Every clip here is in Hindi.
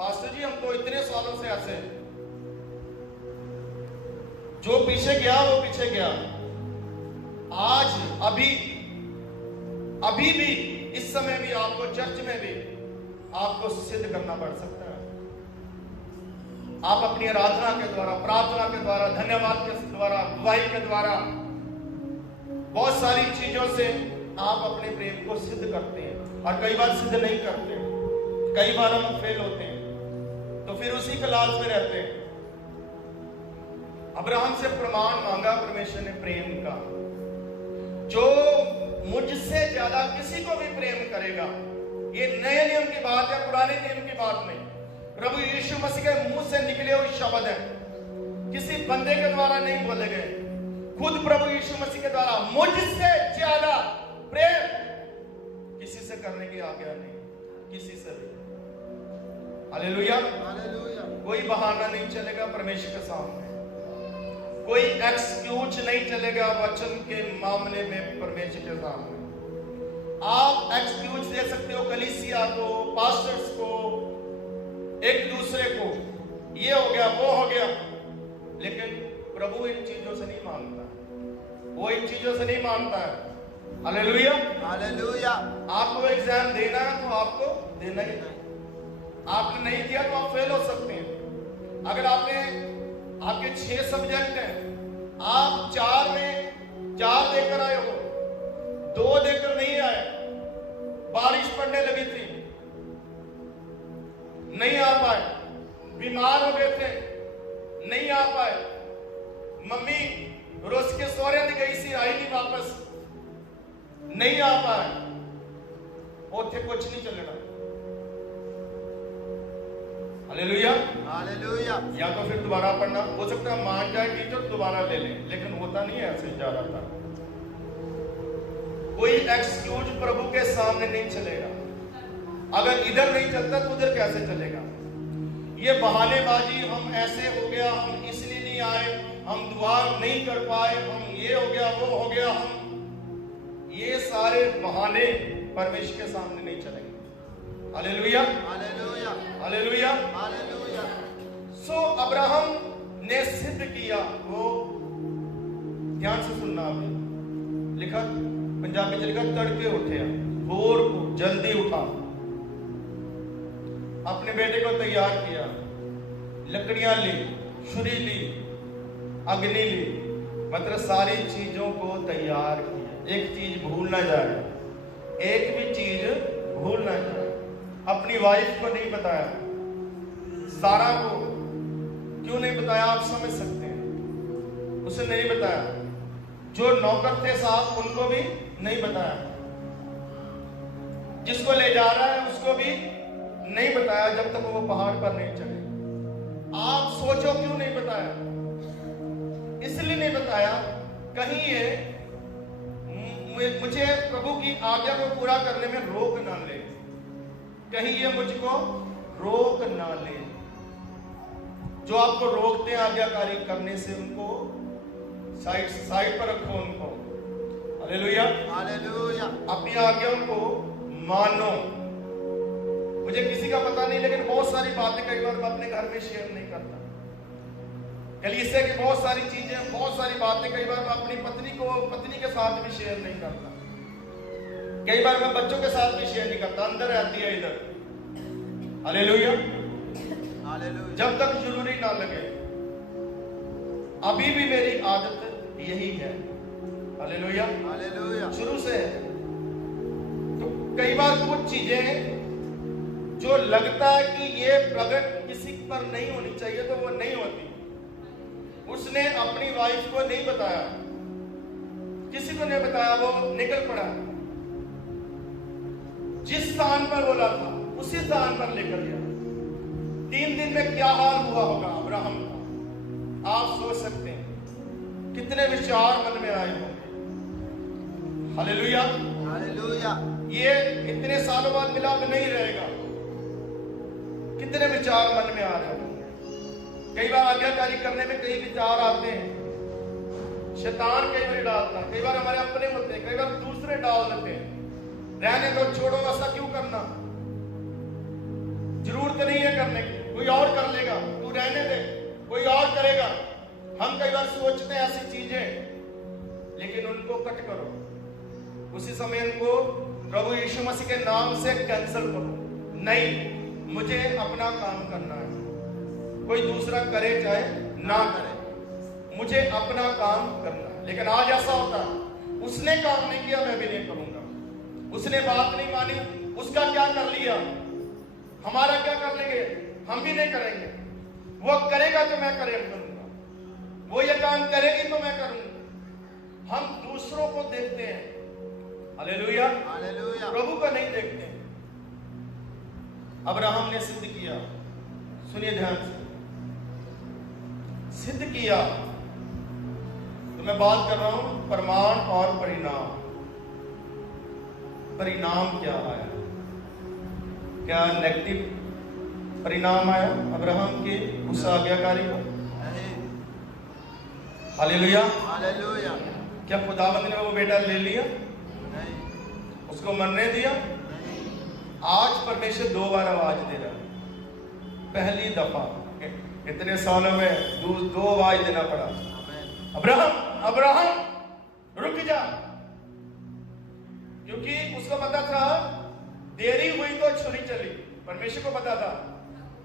पास्टर जी हम तो इतने सालों से ऐसे, जो पीछे गया वो पीछे गया। आज अभी भी इस समय भी आपको चर्च में भी आपको सिद्ध करना पड़ सकता है। आप अपनी आराधना के द्वारा, प्रार्थना के द्वारा, धन्यवाद के द्वारा, गवाही के द्वारा, बहुत सारी चीजों से आप अपने प्रेम को सिद्ध करते हैं। और कई बार सिद्ध नहीं करते, कई बार हम फेल होते हैं, तो फिर उसी क्लास में रहते हैं। अब्राहम से प्रमाण मांगा परमेश्वर ने प्रेम का। जो मुझसे ज्यादा किसी को भी प्रेम करेगा, ये नए नियम की बात है, पुराने नियम की बात नहीं। प्रभु यीशु मसीह के मुंह से निकले हुए शब्द हैं, किसी बंदे के द्वारा नहीं बोले गए, खुद प्रभु यीशु मसीह के द्वारा। मुझसे ज्यादा प्रेम किसी से करने की आज्ञा नहीं, किसी से भी। Hallelujah, hallelujah. कोई बहाना नहीं चलेगा परमेश्वर के सामने, कोई एक्सक्यूज नहीं चलेगा वचन के मामले में परमेश्वर के सामने। आप एक्सक्यूज दे सकते हो कलीसिया को, पास्टर्स को, एक दूसरे को, ये हो गया वो हो गया, लेकिन प्रभु इन चीजों से नहीं मांगता, वो इन चीजों से नहीं मांगता है। Hallelujah, hallelujah. आपको एग्जाम देना है तो आपको देना ही है। आपने नहीं दिया तो आप फेल हो सकते हैं। अगर आपके 6 सब्जेक्ट हैं, आप 4 में 4 देकर आए हो, 2 देकर नहीं आए, बारिश पड़ने लगी थी, नहीं आ पाए, बीमार हो गए थे, नहीं आ पाए, मम्मी रोज के सौरे गई सी, आई नहीं वापस, नहीं आ पाए, उठे कुछ नहीं चलेगा। Hallelujah, hallelujah. या तो फिर दोबारा पढ़ना, हो सकता है मान जाए टीचर दोबारा ले लें, लेकिन होता नहीं है ऐसे ज्यादातर। कोई एक्सक्यूज प्रभु के सामने नहीं चलेगा। अगर इधर नहीं चलता तो उधर कैसे चलेगा? ये बहानेबाजी, हम ऐसे हो गया, हम इसलिए नहीं आए, हम दुआ नहीं कर पाए, हम ये हो गया वो हो गया, हम ये सारे बहाने परमेश्वर के सामने नहीं चलेंगे। Hallelujah, hallelujah, hallelujah, hallelujah. So Abraham ने सिद्ध किया, वो ध्यान से सुनना आपने, लिखा पंजाबी में लिखा, तड़के उठे, भोर को जल्दी उठा, अपने बेटे को तैयार किया, लकड़ियां ली, छुरी ली, अग्नि ली, मतलब सारी चीजों को तैयार किया। एक चीज भूल ना जाए, एक भी चीज भूल ना जाए। अपनी वाइफ को नहीं बताया, सारा को क्यों नहीं बताया आप समझ सकते हैं। उसे नहीं बताया, जो नौकर थे साहब उनको भी नहीं बताया, जिसको ले जा रहा है उसको भी नहीं बताया, जब तक वो पहाड़ पर नहीं चढ़े। आप सोचो क्यों नहीं बताया? इसलिए नहीं बताया, कहीं ये मुझे प्रभु की आज्ञा को पूरा करने में रोक ना ले, कहीं ये मुझको रोक ना ले। जो आपको रोकते हैं आज्ञाकारी करने से, उनको साइड पर रखो उनको। Hallelujah, hallelujah. अपनी आज्ञाओं को मानो। मुझे किसी का पता नहीं, लेकिन बहुत सारी बातें कई बार मैं अपने घर में शेयर नहीं करता। कलीसिया की बहुत सारी चीजें, बहुत सारी बातें कई बार मैं अपनी पत्नी के साथ भी शेयर नहीं करता, कई बार मैं बच्चों के साथ भी शेयर नहीं करता, अंदर रहती है इधर। Hallelujah, hallelujah. जब तक जरूरी ना लगे। अभी भी मेरी आदत यही है। हालेलुया, हालेलुया, शुरू से है। तो कई बार कुछ चीजें जो लगता है कि ये प्रकट किसी पर नहीं होनी चाहिए, तो वो नहीं होती। उसने अपनी वाइफ को नहीं बताया, किसी को नहीं बताया, वो निकल पड़ा, जिस स्थान पर बोला था उसी स्थान पर लेकर गया। 3 दिन में क्या हाल हुआ होगा अब्राहम का, आप सोच सकते हैं। कितने विचार मन में आए होंगे। Hallelujah, hallelujah. ये इतने सालों बाद मिलाप नहीं रहेगा, कितने विचार मन में आ रहे होंगे। कई बार आज्ञाकारी करने में कई विचार आते हैं, शैतान कई बार डालता है, कई बार हमारे अपने होते हैं, कई बार दूसरे डाल देते हैं। रहने दो, छोड़ो, ऐसा क्यों करना। जरूरत नहीं है करने की, कोई और कर लेगा, तू रहने दे, कोई और करेगा। हम कई बार सोचते हैं ऐसी चीजें, लेकिन उनको कट करो, उसी समय उनको प्रभु यीशु मसीह के नाम से कैंसिल करो। नहीं, मुझे अपना काम करना है, कोई दूसरा करे चाहे ना करे, मुझे अपना काम करना है। लेकिन आज ऐसा होता है, उसने काम नहीं किया मैं भी नहीं करूंगा, उसने बात नहीं मानी, उसका क्या कर लिया, हमारा क्या कर लेंगे, हम भी नहीं करेंगे। वो करेगा तो मैं करूंगा, वो ये काम करेगी तो मैं करूंगा। हम दूसरों को देखते हैं, हालेलुया, हालेलुया, प्रभु को नहीं देखते हैं। अब्राहम ने सिद्ध किया, सुनिए ध्यान से, सिद्ध किया। तो मैं बात कर रहा हूं प्रमाण और परिणाम। परिणाम क्या आया? क्या नेगेटिव परिणाम आया अब्राहम के उस आज्ञाकारी को? Hallelujah, hallelujah. क्या खुदावंद ने वो बेटा ले लिया? नहीं। उसको मरने दिया? नहीं। आज परमेश्वर 2 बार आवाज दे रहा है। पहली दफा इतने सालों में 2 आवाज देना पड़ा, अब्राहम अब्राहम रुक जा, क्योंकि उसको पता था देरी हुई तो छुरी चली। परमेश्वर को पता था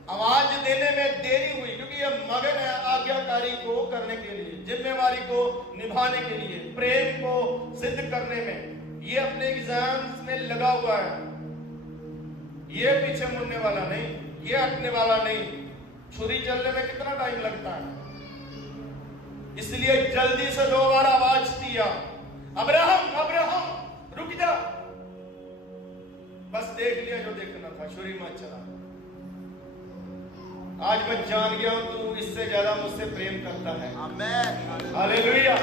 आवाज देने में देरी हुई, क्योंकि ये मगन है आज्ञाकारी को करने के लिए, जिम्मेवारी को निभाने के लिए, प्रेम को सिद्ध करने में। ये अपने एग्जाम्स में लगा हुआ है, ये पीछे मुड़ने वाला नहीं, ये हटने वाला नहीं। छुरी चलने में कितना टाइम लगता है, इसलिए जल्दी से 2 बार आवाज दिया, अब्राहम अब्राहम रुक जा। बस देख लिया जो देखना था, छुरी मत चला। आज मैं जान गया हूं तू इससे ज्यादा मुझसे प्रेम करता है। आमीन, हालेलुया।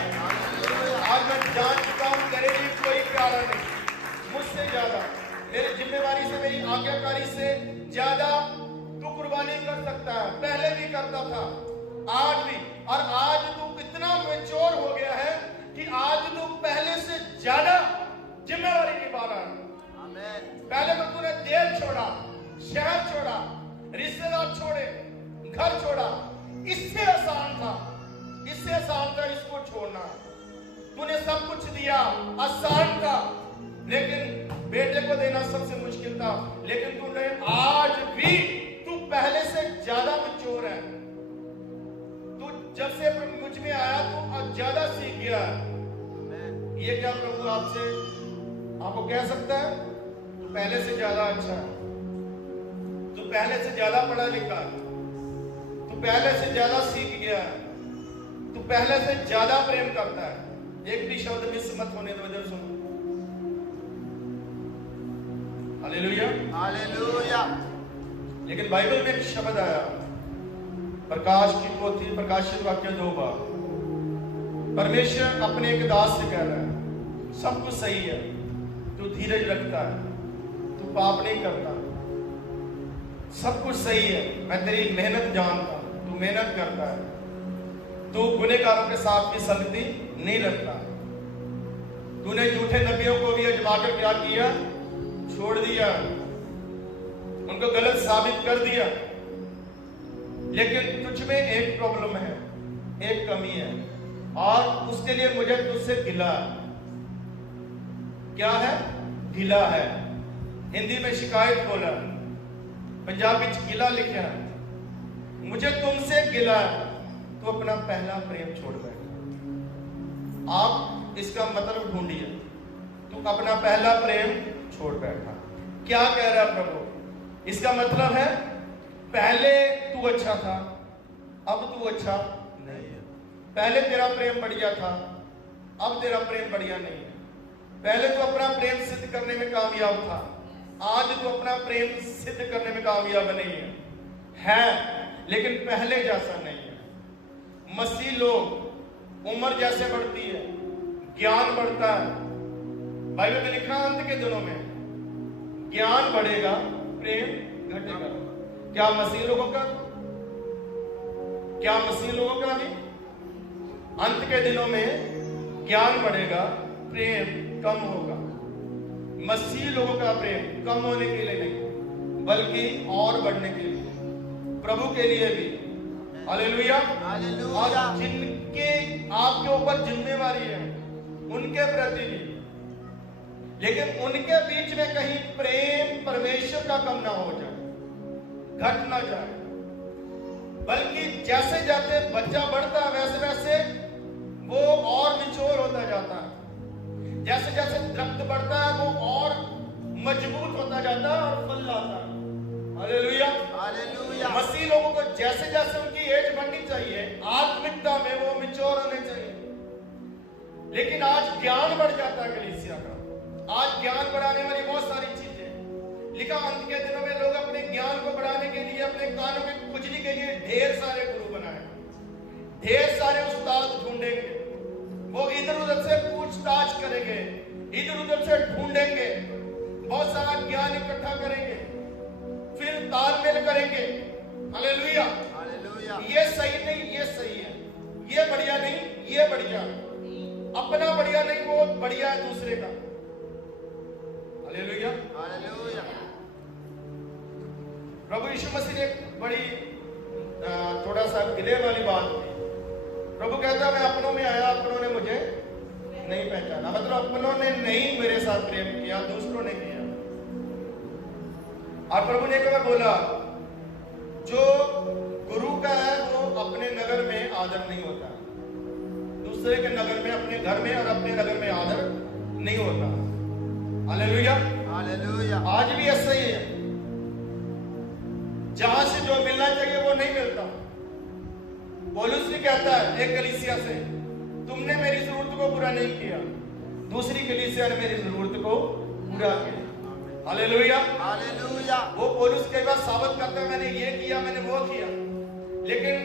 आज मैं जान चुका हूं तेरे लिए कोई प्यारा नहीं मुझसे ज्यादा, मेरी जिम्मेवारी से, मेरी आज्ञाकारी से ज्यादा तू कुर्बानी कर सकता है। पहले भी करता था, आज भी, और आज तू इतना मैच्योर हो गया है कि आज तू पहले से ज्यादा जिम्मेवारी निभा रहा है। पहले तो तूने देश छोड़ा, शहर छोड़ा, रिश्तेदार छोड़े, घर छोड़ा, इससे आसान था, इससे आसान था इसको छोड़ना। तूने सब कुछ दिया, आसान था, लेकिन बेटे को देना सबसे मुश्किल था। लेकिन तूने आज भी, तू पहले से ज्यादा मैच्योर है। तू जब से मुझ में आया तू ज्यादा सीख गया है। ये क्या प्रभु आपसे आपको कह सकता है? तू पहले से ज्यादा अच्छा है, तू पहले से ज्यादा पढ़ा लिखा है, तू पहले से ज्यादा सीख गया है, तू पहले से ज्यादा प्रेम करता है। एक भी शब्द मिस मत होने दो, इधर सुनो। Hallelujah, hallelujah. लेकिन बाइबल में एक शब्द आया, प्रकाश की पोथी प्रकाशित वाक्य 2 बार। परमेश्वर अपने एक दास से कह रहा है, सब कुछ सही है, तू धीरज रखता है, तू पाप नहीं करता, सब कुछ सही है, मैं तेरी मेहनत जानता हूं, तू मेहनत करता है, तू गुनहगारों के साथ भी संगति नहीं रखता, तूने झूठे नबियों को भी अजमाकर क्या किया, छोड़ दिया, उनको गलत साबित कर दिया। लेकिन तुझ में एक प्रॉब्लम है, एक कमी है, और उसके लिए मुझे तुझसे गिला है। क्या है? गिला है। हिंदी में शिकायत बोला, पंजाबी में गिला लिखा है। मुझे तुमसे गिला है, तो अपना पहला प्रेम छोड़ बैठा। आप इसका मतलब ढूंढिए, तू अपना पहला प्रेम छोड़ बैठा। क्या कह रहा है प्रभु? इसका मतलब है पहले तू अच्छा था, अब तू अच्छा नहीं है। पहले तेरा प्रेम बढ़िया था, अब तेरा प्रेम बढ़िया नहीं है। पहले तू अपना प्रेम सिद्ध करने में कामयाब था, आज तू अपना प्रेम सिद्ध करने में कामयाब नहीं है, लेकिन पहले जैसा नहीं है। मसीह लोग उम्र जैसे बढ़ती है, ज्ञान बढ़ता है। बाइबल में लिखा अंत के दिनों में ज्ञान बढ़ेगा, प्रेम घटेगा। क्या मसीह लोगों का भी अंत के दिनों में ज्ञान बढ़ेगा, प्रेम कम होगा। मसीह लोगों का प्रेम कम होने के लिए नहीं, बल्कि और बढ़ने के लिए, प्रभु के लिए भी। हालेलुया। और जिनके आपके ऊपर जिम्मेवारी है उनके प्रति भी, लेकिन उनके बीच में कहीं प्रेम परमेश्वर का कम ना हो जाए, घट ना जाए, बल्कि जैसे जैसे बच्चा बढ़ता है वैसे वैसे वो और निचोड़ होता जाता है, जैसे जैसे दरख्त बढ़ता है वो और मजबूत होता जाता है और फल लाता है। हालेलुया। हालेलुया। मसीह लोगों को जैसे जैसे उनकी एज बढ़नी चाहिए, आत्मिकता में वो मैच्योर होने चाहिए, लेकिन आज ज्ञान बढ़ जाता है कलीसिया का। आज ज्ञान बढ़ाने वाली बहुत सारी चीजें लिखा, अंत के दिनों में लोग अपने ज्ञान को बढ़ाने के लिए, अपने कानों की खुजली के लिए ढेर सारे गुरु बनाए, ढेर सारे उस्ताद ढूंढेंगे, वो इधर उधर से पूछताछ करेंगे, इधर उधर से ढूंढेंगे, बहुत सारा ज्ञान इकट्ठा करेंगे, फिर तालमेल करेंगे। हालेलुया। हालेलुया। ये सही नहीं, ये सही है, ये बढ़िया नहीं, ये बढ़िया, अपना बढ़िया नहीं, वो बढ़िया है दूसरे का। हालेलुया। हालेलुया। प्रभु यीशु मसीह ने एक बड़ी थोड़ा सा गिले वाली बात की। प्रभु कहता है मैं अपनों में आया, अपनों ने मुझे नहीं पहचाना, मतलब अपनों ने नहीं मेरे साथ प्रेम किया, दूसरों ने किया। और प्रभु ने कहा बोला जो गुरु का है वो अपने नगर में आदर नहीं होता, दूसरे के नगर में, अपने घर में और अपने नगर में आदर नहीं होता। हालेलुया। हालेलुया। आज भी ऐसा ही है, जहां से जो मिलना चाहिए वो नहीं मिलता। पौलुस भी कहता है एक कलीसिया से, तुमने मेरी जरूरत को पूरा नहीं किया, दूसरी कलीसिया ने मेरी जरूरत को पूरा किया। हालेलुया। हालेलुया। वो पौलुस कई बार साबित करता है मैंने ये किया, मैंने वो किया, लेकिन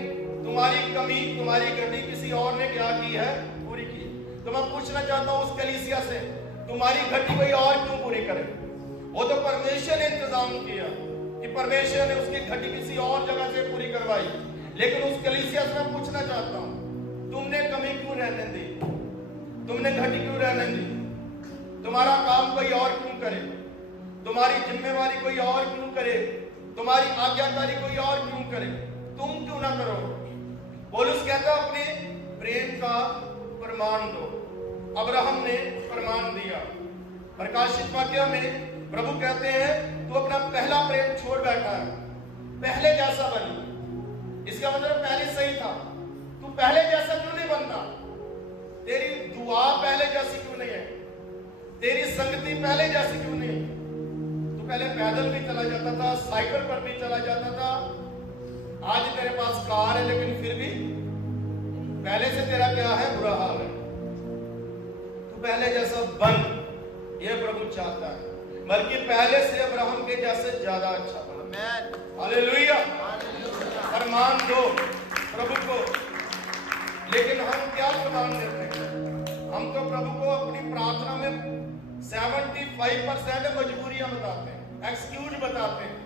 तुम्हारी कमी, तुम्हारी घटी किसी और ने क्या की है, पूरी की। तो मैं पूछना चाहता हूं उस कलीसिया से, तुम्हारी घटी कोई और क्यों पूरी करे? वो तो परमेश्वर ने इंतजाम किया कि परमेश्वर ने उसकी घटी किसी और जगह से पूरी करवाई, लेकिन उस कलीसिया से मैं पूछना चाहता हूं तुमने कमी क्यों रहने दी, तुमने घटी क्यों रहने दी, तुम्हारा काम कोई और क्यों करे, तुम्हारी जिम्मेवारी कोई और क्यों करे, तुम्हारी आज्ञाकारी कोई और क्यों करे, तुम क्यों ना करो? पौलुस कहता अपने प्रेम का प्रमाण दो। अब्राहम ने प्रमाण दिया। प्रकाशित वाक्य में प्रभु कहते हैं तू अपना पहला प्रेम छोड़ बैठा है, पहले जैसा बनी। इसका मतलब पहले सही था, तू पहले जैसा क्यों नहीं बनता? तेरी दुआ पहले जैसी क्यों नहीं है? तेरी संगति पहले जैसी क्यों नहीं? तू पहले पैदल भी चला जाता था, साइकिल पर भी चला जाता था, आज तेरे पास कार है लेकिन फिर भी पहले से तेरा क्या है, बुरा हाल है। तू पहले जैसा बन, ये प्रभु चाहता है, बल्कि पहले से अब्राहम के जैसे ज्यादा अच्छा बन। हालेलुया। फरमान दो प्रभु को। लेकिन हम क्या फरमान देते हैं? हम तो प्रभु को अपनी प्रार्थना में 75% मजबूरियां बताते हैं, एक्सक्यूज बताते हैं।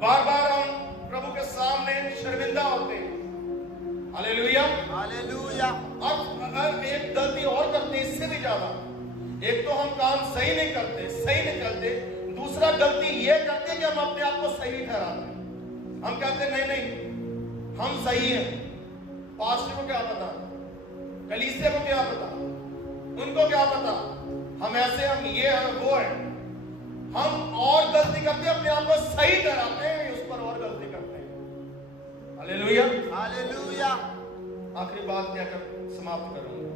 बार बार हम प्रभु के सामने शर्मिंदा होते हैं। हालेलुया। हालेलुया। अब एक गलती और करते हैं इससे भी ज्यादा। एक तो हम काम सही नहीं करते, सही नहीं करते, दूसरा गलती ये करते कि हम अपने आप को सही ठहराते हैं। हम कहते नहीं नहीं हम सही हैं, पास्टर को क्या पता, कलीसिया को क्या पता, उनको क्या पता, हम ऐसे, हम ये, हम वो है। हम और गलती करते हैं, अपने आप को सही ठहराते हैं, उस पर और गलती करते हैं। हालेलुया। हालेलुया। आखिरी बात क्या कर समाप्त करूंगा।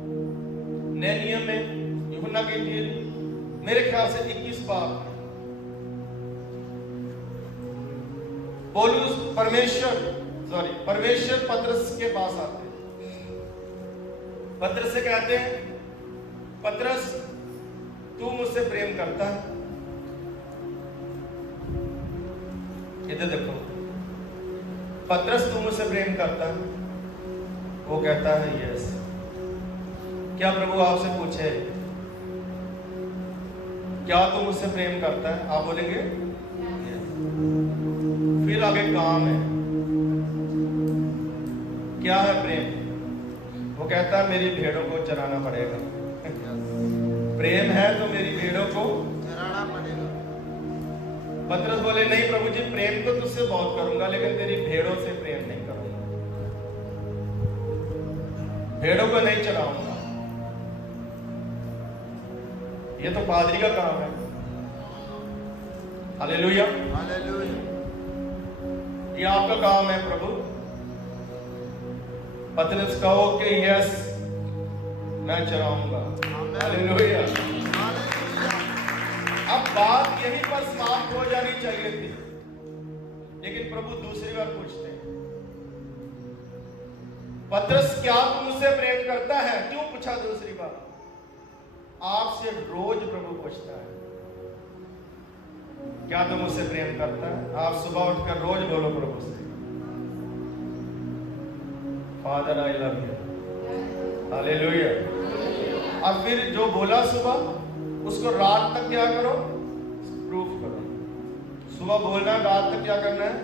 नए नियम में यूहन्ना के लिए मेरे ख्याल से 21 बार पौलुस परमेश्वर पतरस के पास आते हैं। पतरस से कहते हैं पतरस तू मुझसे प्रेम करता है? इधर देखो, पतरस तू मुझसे प्रेम करता है? वो कहता है यस। क्या प्रभु आपसे पूछे क्या तू मुझसे प्रेम करता है? आप बोलेंगे yes। फिर आगे काम है, क्या है प्रेम? वो कहता है मेरी भेड़ों को चराना पड़ेगा। प्रेम है तो मेरी भेड़ों को चराना पड़ेगा। पतरस बोले, नहीं प्रभु जी, प्रेम तो तुझसे बहुत करूंगा, लेकिन तेरी भेड़ों से प्रेम नहीं करूंगा, भेड़ों को नहीं चराऊंगा। ये तो पादरी का काम है। Hallelujah, hallelujah. ये आपका काम है प्रभु। पतरस कहो कि यस, मैं चलाऊंगा। हालेलुया। अब बात यहीं पर समाप्त हो जानी चाहिए थी, लेकिन प्रभु दूसरी बार पूछते हैं, पतरस क्या तू मुझसे प्रेम करता है? क्यों पूछा दूसरी बार? आपसे रोज प्रभु पूछता है, क्या तुम मुझसे प्रेम करता है? आप सुबह उठकर रोज बोलो प्रभु से, father I love you. Hallelujah. और फिर जो बोला सुबह, उसको रात तक क्या करो? प्रूफ करो। सुबह बोलना, रात तक क्या करना है?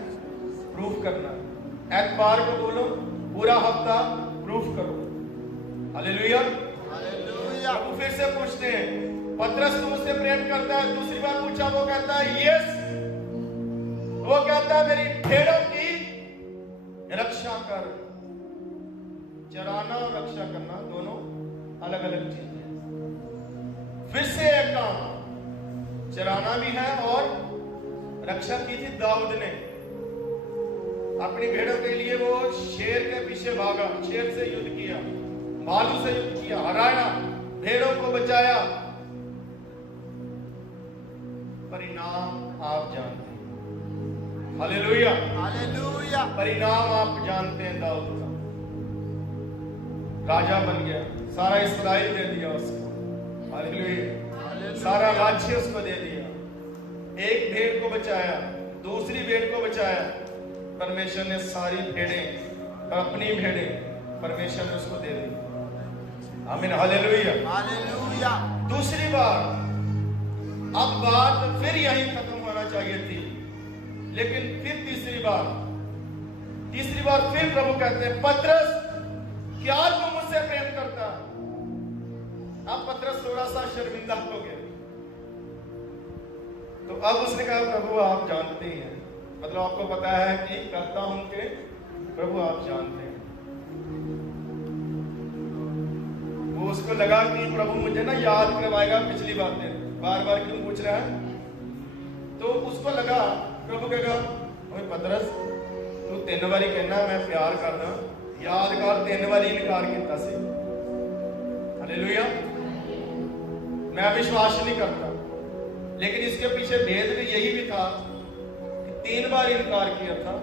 प्रूफ करना। एतवार को बोलो, पूरा हफ्ता प्रूफ करो। हालेलुया। हालेलुया। प्रभु फिर से पूछते हैं, पतरस तुम मुझसे प्रेम करता है? दूसरी बार पूछा, वो कहता है यस। वो कहता है मेरी भेड़ों की रक्षा कर। चराना और रक्षा करना दोनों अलग अलग चीजें हैं। फिर से एक काम, चराना भी है और रक्षा की थी दाऊद ने। अपनी भेड़ों के लिए वो शेर के पीछे भागा, शेर से युद्ध किया, भालू से युद्ध किया, हराया, भेड़ों को बचाया। परिणाम आप जानते हैं। Hallelujah, hallelujah. परिणाम आप जानते हैं। दाऊद का राजा बन गया, सारा इस्राएल दे दिया उसको। हालेलुया। सारा राज्य उसको दे दिया। एक भेड़ को बचाया, दूसरी भेड़ को बचाया। परमेश्वर ने सारी भेड़ें, अपनी भेड़ें परमेश्वर ने उसको दे दी। आमीन। Hallelujah, hallelujah. दूसरी बार, अब बात फिर यहीं खत्म होना चाहिए थी, लेकिन फिर तीसरी बार फिर प्रभु कहते हैं, पतरस क्या तू मुझसे प्रेम करता? अब पतरस थोड़ा सा शर्मिंदा हो गया। तो अब उसने कहा, प्रभु आप जानते हैं, मतलब आपको पता है कि करता हूं कि प्रभु आप जानते हैं। वो उसको लगा कि प्रभु मुझे ना याद करवाएगा पिछली बातें, बार बार क्यों पूछ रहा है। तो उसको लगा, प्रभु कहेगा, ओए पतरस तू 3 बारी कहना मैं प्यार करना, याद कर 3 बारी इनकार किया सी। हालेलुया। मैं विश्वास नहीं करता, लेकिन इसके पीछे भेद भी यही भी था कि 3 बार इनकार किया था।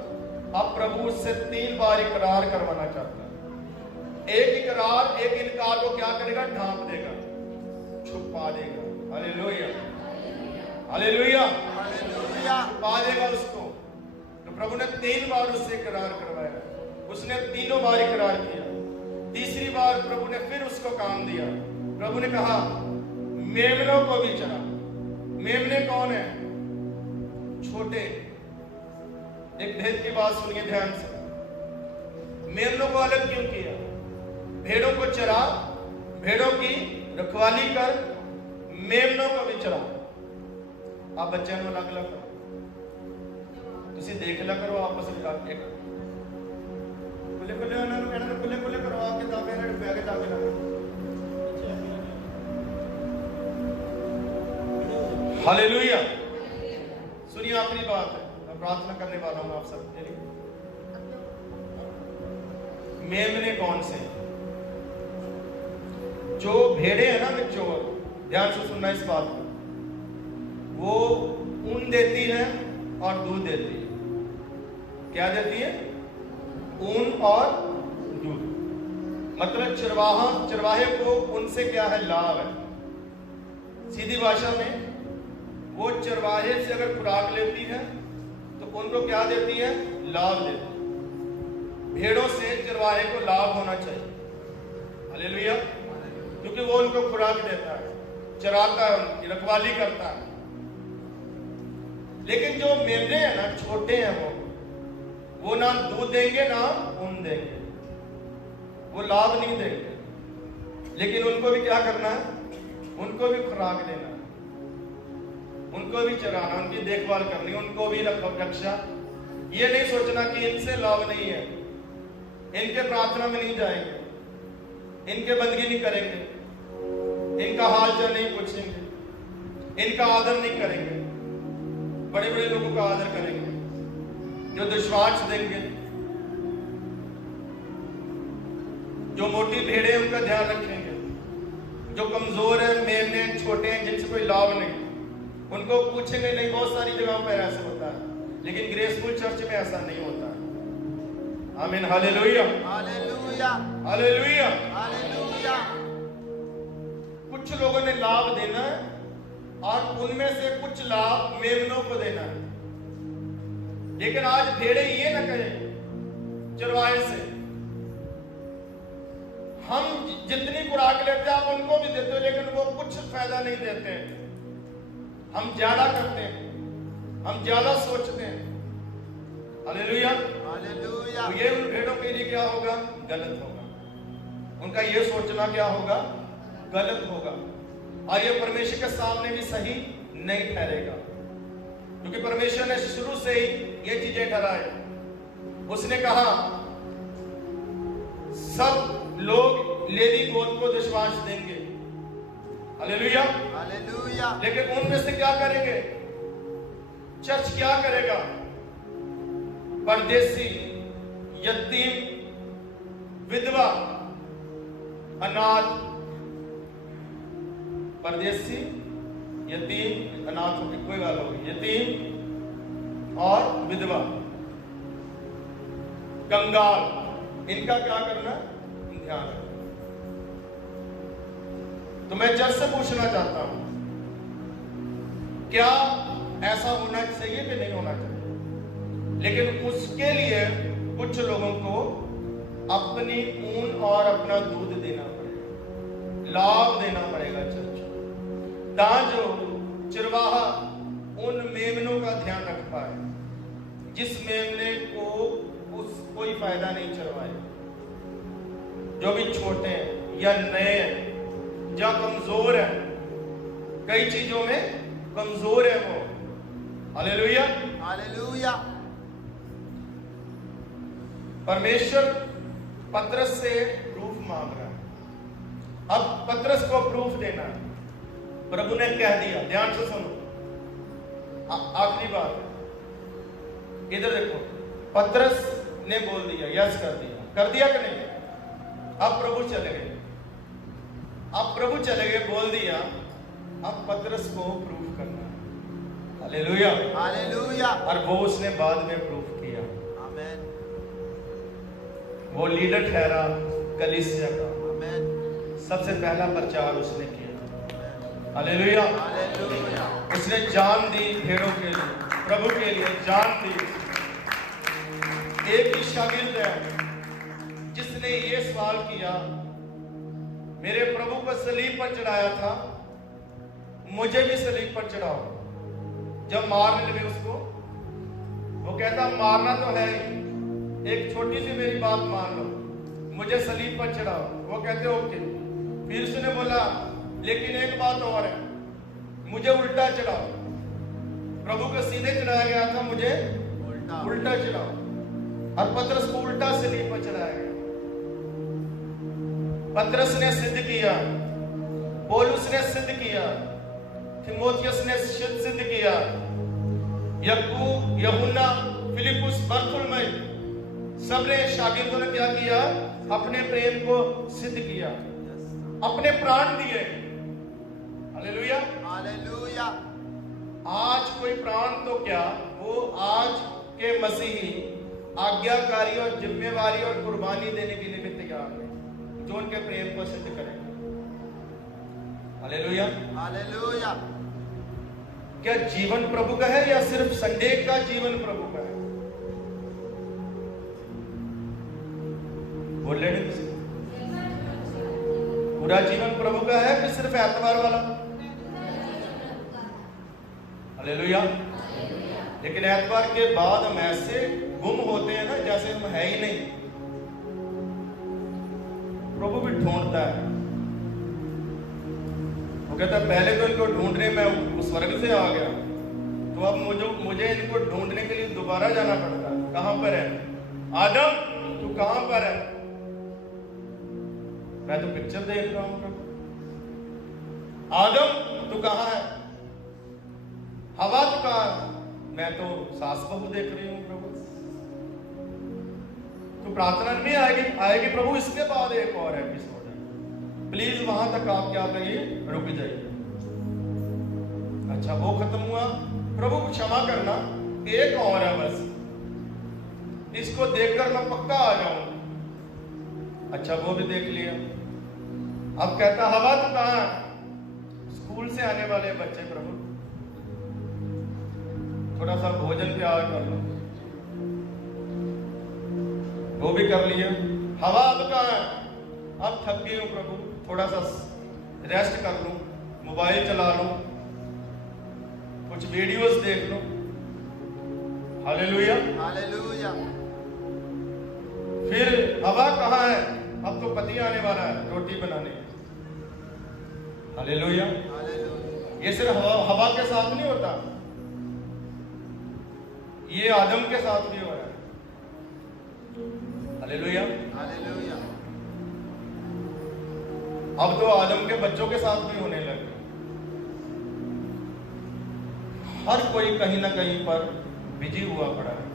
अब प्रभु उससे 3 बार इकरार करवाना चाहता है। एक इकरार, एक इनकार को क्या करेगा? ढांप देगा, छुपा देगा। Hallelujah, hallelujah, hallelujah. छुपा देगा उसको। तो प्रभु ने 3 बार उससे इकरार करवाया, उसने तीनों बार इकरार किया। तीसरी बार प्रभु ने फिर उसको काम दिया। प्रभु ने कहा, मेमनों को भी चरा। मेमने कौन है? छोटे। एक भेद की बात सुनिए ध्यान से। मेमनों को अलग क्यों किया? भेड़ों को चरा, भेड़ों की रखवाली कर, मेमनों को भी चरा। आप बच्चों को अलग अलग करो, तुसी देख लिया करो आपस में जाके, खुले खुले उन्होंने कहना खुले खुले करो, आके दावे ने डुबा के दावे ना। हालेलुया। सुनिए आखिरी बात है, मैं प्रार्थना करने वाला हूं आप सबके लिए। मेमने कौन से? जो भेड़े हैं ना चोर, ध्यान से सुनना इस बात को, वो ऊन देती है और दूध देती है। क्या देती है? ऊन और दूध। मतलब चरवाहे को उनसे क्या है? लाभ है। सीधी भाषा में वो चरवाहे से अगर खुराक लेती है तो उनको क्या देती है? लाभ देती है। भेड़ों से चरवाहे को लाभ होना चाहिए। हालेलुया। क्योंकि वो उनको खुराक देता है, चराता है, उनकी रखवाली करता है। लेकिन जो मेमने हैं ना, छोटे हैं, वो ना दूध देंगे ना ऊन देंगे, वो लाभ नहीं देंगे। लेकिन उनको भी क्या करना है? उनको भी खुराक देना है। उनको भी चराना, उनकी देखभाल करनी, उनको भी रक्षा। ये नहीं सोचना कि इनसे लाभ नहीं है, इनके प्रार्थना में नहीं जाएंगे, इनके बंदगी नहीं करेंगे, इनका हाल चाल नहीं पूछेंगे, इनका आदर नहीं करेंगे। बड़े बड़े लोगों का आदर करेंगे, जो विश्वास देंगे, जो मोटी भेड़े हैं उनका ध्यान रखेंगे, जो कमजोर है, मेमने, छोटे हैं, जिनसे कोई लाभ नहीं, उनको पूछेंगे नहीं। बहुत सारी जगहों पर ऐसा होता है, लेकिन ग्रेसफुल चर्च में ऐसा नहीं होता है। आमीन, हालेलुया, हालेलुया, हालेलुया। हालेलुया। कुछ लोगों ने लाभ देना है और उनमें से कुछ लाभ मेमनों को देना है। लेकिन आज भेड़े ये ना कहें चरवाहे से, हम जितनी खुराक लेते हैं आप उनको भी देते हो, लेकिन वो कुछ फायदा नहीं देते हैं। हम ज्यादा करते हैं, हम ज्यादा सोचते हैं। Hallelujah, hallelujah. तो ये उन भेड़ों के लिए क्या होगा? गलत होगा। उनका ये सोचना क्या होगा? गलत होगा। और ये परमेश्वर के सामने भी सही नहीं ठहरेगा, क्योंकि परमेश्वर ने शुरू से ही ये चीजें ठहराई। उसने कहा सब लोग लेवी गोत्र को विश्वास देंगे। Hallelujah, hallelujah. लेकिन उनमें से क्या करेंगे? चर्च क्या करेगा? परदेसी, यतीम, विधवा, अनाथ, परदेसी, यतीम, अनाथ होगी कोई बात होगी, यतीम और विधवा, कंगाल, इनका क्या करना? ध्यान रखना। तो मैं चर्च से पूछना चाहता हूं, क्या ऐसा होना चाहिए कि नहीं होना चाहिए? लेकिन उसके लिए कुछ लोगों को अपनी ऊन और अपना दूध देना पड़ेगा, लाभ देना पड़ेगा चर्च, ताकि जो चिरवाहा उन मेमनों का ध्यान रख पाए, जिस मेमने को कोई फायदा नहीं चरवाए, जो भी छोटे हैं या नए हैं या कमजोर है, कई चीजों में कमजोर है वो। Hallelujah, hallelujah. परमेश्वर पतरस से प्रूफ मांग रहा है। अब पतरस को प्रूफ देना है। प्रभु ने कह दिया, ध्यान से सुनो, आखिरी बात है, इधर देखो। पतरस ने बोल दिया, यस कर दिया कि नहीं? अब प्रभु चले गए, अब प्रभु चले गए, बोल दिया। अब पतरस को प्रूफ करना है। Hallelujah, hallelujah. और वो उसने बाद में प्रूफ किया। आमीन। वो लीडर ठहरा कलीसिया का, आमीन। सबसे पहला प्रचार उसने किया। Hallelujah, hallelujah. उसने जान दी भेड़ों के लिए, प्रभु के लिए जान दी। एक ही शागिर्द है जिसने ये सवाल किया, मेरे प्रभु को सलीब पर चढ़ाया था, मुझे भी सलीब पर चढ़ाओ। जब मारने लगे उसको, वो कहता मारना तो है, एक छोटी सी मेरी बात मान लो, मुझे सलीब पर चढ़ाओ। वो कहते ओके। फिर उसने बोला लेकिन एक बात और है, मुझे उल्टा चढ़ाओ। प्रभु को सीधे चढ़ाया गया था, मुझे उल्टा चढ़ाओ। और पतरस को उल्टा सलीब पर चढ़ाया गया। पतरस ने सिद्ध किया, पौलुस ने सिद्ध किया, थिमोथियस ने सिद्ध किया, याकूब, यूहन्ना, फिलिपुस, बरतुलमै, सबने शागिर्दों ने क्या किया? अपने प्रेम को सिद्ध किया, अपने प्राण दिए। Hallelujah, hallelujah. आज कोई प्राण तो क्या, वो आज के मसीही आज्ञाकारी और जिम्मेवारी और कुर्बानी देने के लिए भी तैयार है, जो उनके प्रेम को सिद्ध करेंगे। Hallelujah, hallelujah. क्या जीवन प्रभु का है या सिर्फ संडे का जीवन प्रभु का है? बोल रहे हैं, पूरा जीवन प्रभु का है कि सिर्फ एतवार वाला? हालेलुया। लेकिन एतवार के बाद हम ऐसे गुम होते हैं ना, जैसे हम है ही नहीं। प्रभु भी ढूंढता है, वो वो कहता पहले तो इनको ढूंढने में उस स्वर्ग से आ गया, तो अब मुझे इनको ढूंढने के लिए दोबारा जाना पड़ता है। कहां पर है आदम, तू कहां पर है? मैं तो पिक्चर देख रहा हूं प्रभु। आदम तू कहां है? हवा तू कहां है? मैं तो सास बहू देख रही हूं प्रभु। तो प्रार्थना नहीं आएगी प्रभु, इसके बाद एक और एपिसोड है, प्लीज वहां तक आप क्या करिए, रुक जाइए। अच्छा वो खत्म हुआ, प्रभु को क्षमा करना, एक और है बस, इसको देखकर मैं पक्का आ जाऊं। अच्छा वो भी देख लिया। अब कहता हवा तो कहां है? स्कूल से आने वाले बच्चे प्रभु, थोड़ा सा भोजन प्यार कर लो, वो भी कर लिया। हवा अब कहां है? अब थक गई हूं प्रभु, थोड़ा सा रेस्ट कर लूं, मोबाइल चला लूं, कुछ वीडियोस देख लो। Hallelujah hallelujah. फिर हवा कहां है? अब तो पति आने वाला है रोटी बनाने। हालेलुया। हालेलुया। ये सिर्फ हवा के साथ नहीं होता, ये आदम के साथ भी हो रहा है। हालेलुया। हालेलुया। अब तो आदम के बच्चों के साथ भी होने लगे। हर कोई कहीं ना कहीं पर बिजी हुआ पड़ा है।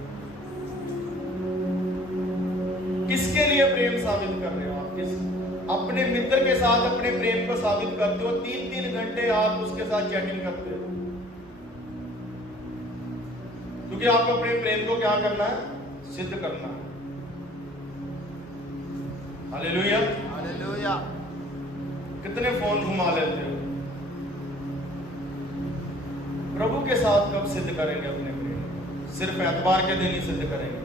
किसके लिए प्रेम साबित कर रहे हो आप? किस अपने मित्र के साथ अपने प्रेम को साबित करते हो, 3-3 घंटे आप उसके साथ चैटिंग करते हो, क्योंकि आपको अपने प्रेम को क्या करना है? सिद्ध करना है। हालेलुया। हालेलुया। कितने फोन घुमा लेते हो? प्रभु के साथ कब सिद्ध करेंगे अपने प्रेम? सिर्फ एतवार के दिन ही सिद्ध करेंगे?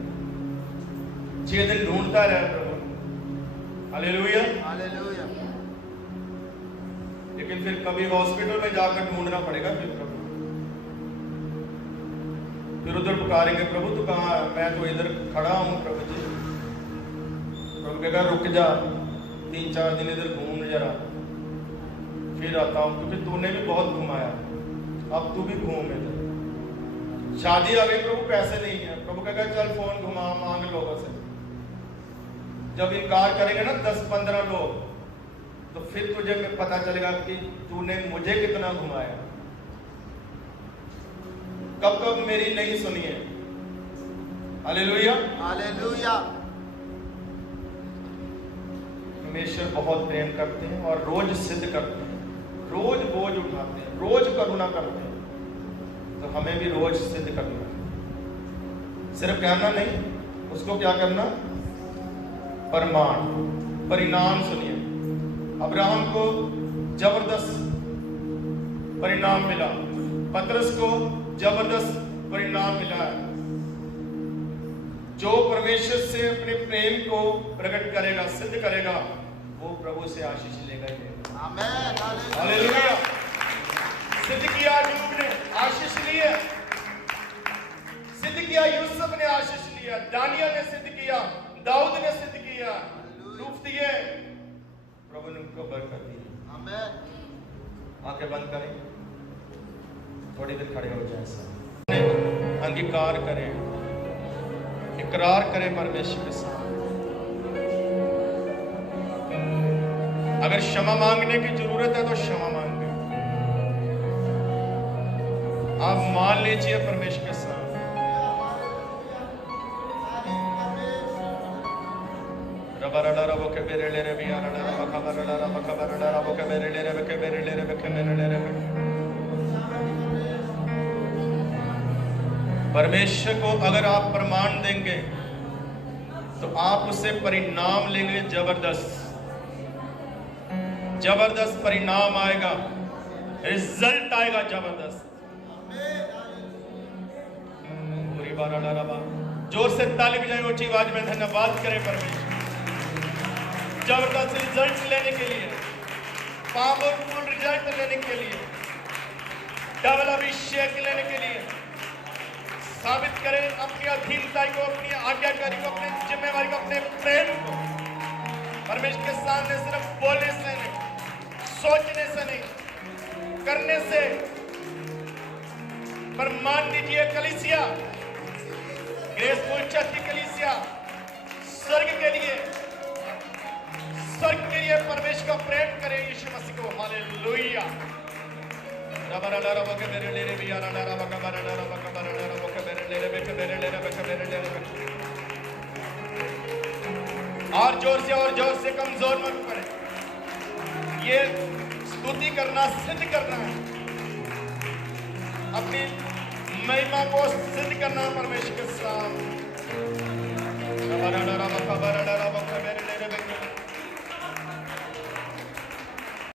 6 दिन ढूंढता रहे प्रभु। हालेलुया। हालेलुया। लेकिन फिर कभी हॉस्पिटल में जाकर ढूंढना पड़ेगा फिर प्रभु, फिर उधर पुकारेंगे प्रभु तू कहां है? मैं तो इधर खड़ा हूं प्रभु जी। प्रभु कहेगा रुक जा, 3-4 दिन इधर घूम जरा, फिर आता हूं, क्योंकि तूने भी बहुत घुमाया, अब तू भी घूम इधर। शादी आ गई प्रभु, पैसे नहीं है, प्रभु कहेगा चल फोन घुमा, मांग लोगों से। जब इनकार करेंगे ना 10-15 लोग, तो फिर तुझे पता चलेगा कि तूने मुझे कितना घुमाया, कब कब मेरी नहीं सुनी है। हालेलुया। हालेलुया। परमेश्वर बहुत प्रेम करते हैं और रोज सिद्ध करते हैं, रोज बोझ उठाते हैं, रोज करुणा करते हैं। तो हमें भी रोज सिद्ध करना है, सिर्फ कहना नहीं, उसको क्या करना? प्रमाण, परिणाम। सुनिए, अब्राहम को जबरदस्त परिणाम मिला, पतरस को जबरदस्त परिणाम मिला है। जो परमेश्वर से अपने प्रेम को प्रकट करेगा, सिद्ध करेगा, वो प्रभु से आशीष लेगा ही लेगा। आमीन। हालेलुया। सिद्ध किया अय्यूब ने, आशीष लिए। सिद्ध किया यूसुफ ने, आशीष लिया। दानियल ने सिद्ध किया, दाऊद ने सिद्ध किया, रूप दिए, प्रभु ने उनको बरकत दी। आमीन। आंखें बंद करें, थोड़ी देर खड़े हो जाए, सब अंगीकार करें, इकरार करें परमेश्वर के साथ। अगर क्षमा मांगने की जरूरत है तो क्षमा मांगे, आप मान लीजिए परमेश्वर के साथ। परमेश्वर को अगर आप प्रमाण देंगे तो आप उससे परिणाम लेंगे, जबरदस्त जबरदस्त परिणाम आएगा, रिजल्ट आएगा जबरदस्त। जोर से ताली बजाएं ऊंची आवाज में, धन्यवाद करें परमेश्वर जबरदस्त रिजल्ट लेने के लिए, पावरफुल रिजल्ट लेने के लिए, डबल अभिषेक लेने के लिए। साबित करें अपनी अधीनता को, अपनी आज्ञाकारी को, अपनी जिम्मेवारी को, अपने प्रेम को परमेश्वर के सामने। सिर्फ बोलने से नहीं, सोचने से नहीं, करने से पर मान लीजिए कलीसिया, ग्रेसफुल चर्च की कलीसिया स्वर्ग के लिए परमेश्वर को प्रेम करे यीशु मसीह को। हालेलुया। और जोर से कमजोर मत पड़े। ये स्तुति करना सिद्ध करना है, अपनी महिमा को सिद्ध करना परमेश्वर के सामने।